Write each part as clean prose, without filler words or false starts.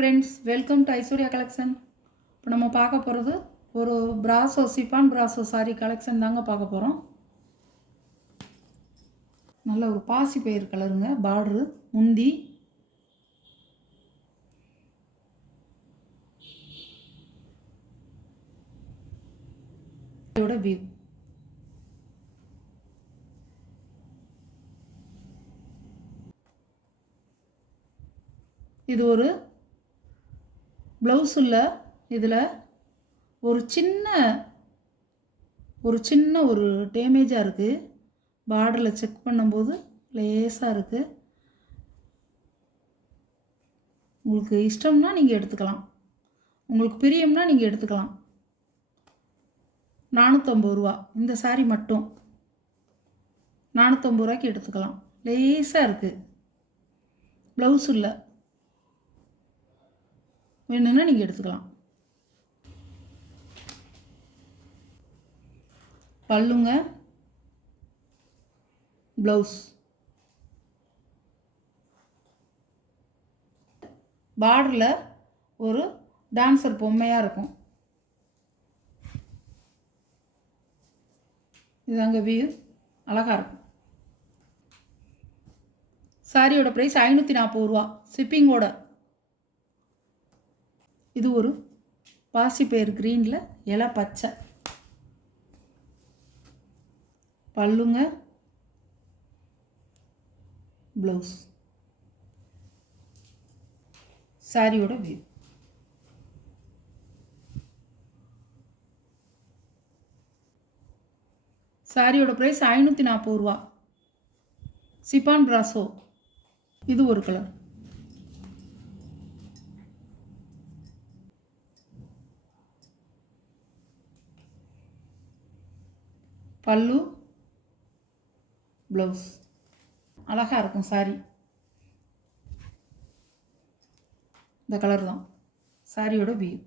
Friends, welcome to Aishwarya collection. இப்போ நம்ம பார்க்க போகிறது ஒரு பிராசோ சிப்பான் பிராசோ சாரி கலெக்ஷன் தாங்க பார்க்க போகிறோம். நல்ல ஒரு பாசி பயிர் கலருங்க, பார்டரு, முந்தி, வியூ. இது ஒரு ப்ளவுஸ் இல்லை, இதில் ஒரு சின்ன ஒரு டேமேஜாக இருக்குது. பார்டரில் செக் பண்ணும்போது லேசாக இருக்குது. உங்களுக்கு இஷ்டம்னா நீங்கள் எடுத்துக்கலாம், உங்களுக்கு பிரியம்னா நீங்கள் எடுத்துக்கலாம். 450 ரூபா இந்த சாரீ மட்டும் 450 ரூபாய்க்கு எடுத்துக்கலாம். லேசாக இருக்குது, ப்ளவுஸ் இல்லை, வேணும்னா நீங்கள் எடுத்துக்கலாம். பல்லுங்க, ப்ளவுஸ், பார்டரில் ஒரு டான்ஸர் பொம்மையாக இருக்கும். இதாங்க வியூ, அழகாக இருக்கும். சாரியோட ப்ரைஸ் 540 ரூபா ஷிப்பிங்கோட. இது ஒரு பாசிப்பயிர் க்ரீனில் இலை பச்சை. பல்லுங்க, ப்ளவுஸ், சாரியோட வியூ. சாரியோட ப்ரைஸ் 540 ரூபா சிப்பான் பிராசோ. இது ஒரு கலர். பல்லு, ப்ளவுஸ், அழகாக இருக்கும் சாரி. இந்த கலர் தான் சாரியோட வியூ.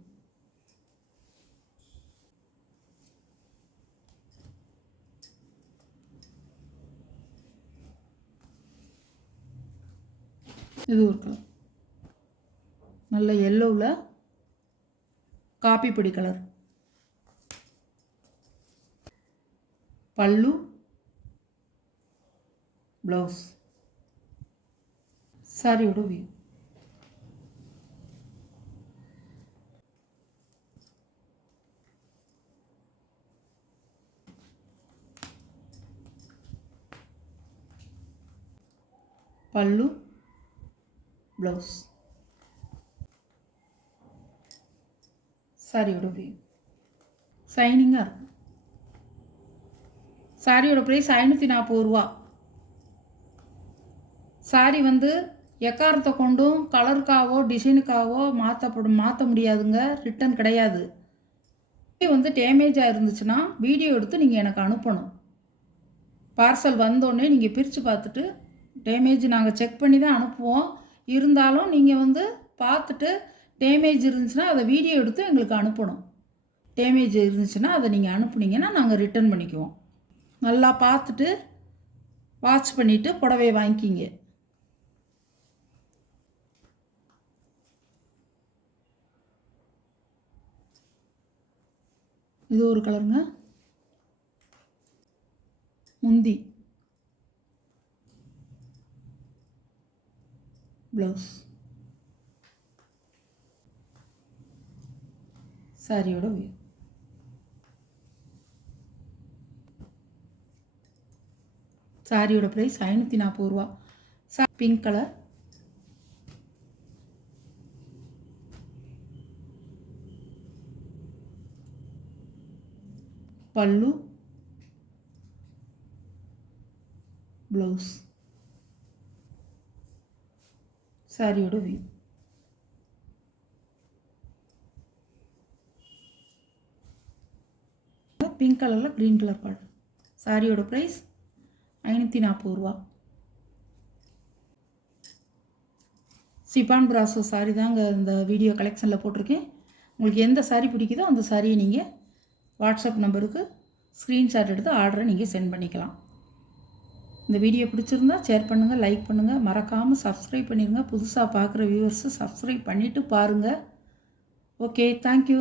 இது ஒரு கலர், நல்ல எல்லோவில் காப்பி பொடி கலர். பல்லு, ப்ளவுஸ், சாரியோட வியூ. பல்லு, ப்ளவுஸ், சாரியோட வியூ. ஷைனிங்காக இருக்கும். சாரியோட ப்ரைஸ் 540 ரூபா. சாரி எக்காரத்தை கொண்டும் கலருக்காவோ டிசைனுக்காவோ மாற்ற முடியாதுங்க, ரிட்டன் கிடையாது. டேமேஜாக இருந்துச்சுன்னா வீடியோ எடுத்து நீங்கள் எனக்கு அனுப்பணும். பார்சல் வந்தோடனே நீங்கள் பிரித்து பார்த்துட்டு டேமேஜ் நாங்கள் செக் பண்ணி தான் அனுப்புவோம். இருந்தாலும் நீங்கள் பார்த்துட்டு டேமேஜ் இருந்துச்சுன்னா அதை வீடியோ எடுத்து எங்களுக்கு அனுப்பணும். டேமேஜ் இருந்துச்சுன்னா அதை நீங்கள் அனுப்புனீங்கன்னா நாங்கள் ரிட்டன் பண்ணிக்குவோம். நல்லா பார்த்துட்டு வாட்ச் பண்ணிவிட்டு புடவையை வாங்கிக்கிங்க. இது ஒரு கலருங்க. முந்தி, ப்ளவுஸ், சாரியோட வியூ. சாரியோட ப்ரைஸ் 540 ரூபா. பிங்க் கலர், பல்லு, ப்ளவுஸ், சாரியோட வியூ. பிங்க் கலரில் க்ரீன் கலர் பார்டர். சாரியோட ப்ரைஸ் 540 ரூபா. சிப்பான் பிராசோ சாரி தாங்க இந்த வீடியோ கலெக்ஷனில் போட்டிருக்கேன். உங்களுக்கு எந்த சாரி பிடிக்குதோ அந்த சாரியை நீங்கள் வாட்ஸ்அப் நம்பருக்கு ஸ்க்ரீன்ஷாட் எடுத்து ஆர்டரை நீங்கள் சென்ட் பண்ணிக்கலாம். இந்த வீடியோ பிடிச்சிருந்தா ஷேர் பண்ணுங்கள், லைக் பண்ணுங்கள், மறக்காமல் சப்ஸ்கிரைப் பண்ணிடுங்க. புதுசாக பார்க்குற வியூவர்ஸு சப்ஸ்கிரைப் பண்ணிவிட்டு பாருங்கள். Okay, thank you.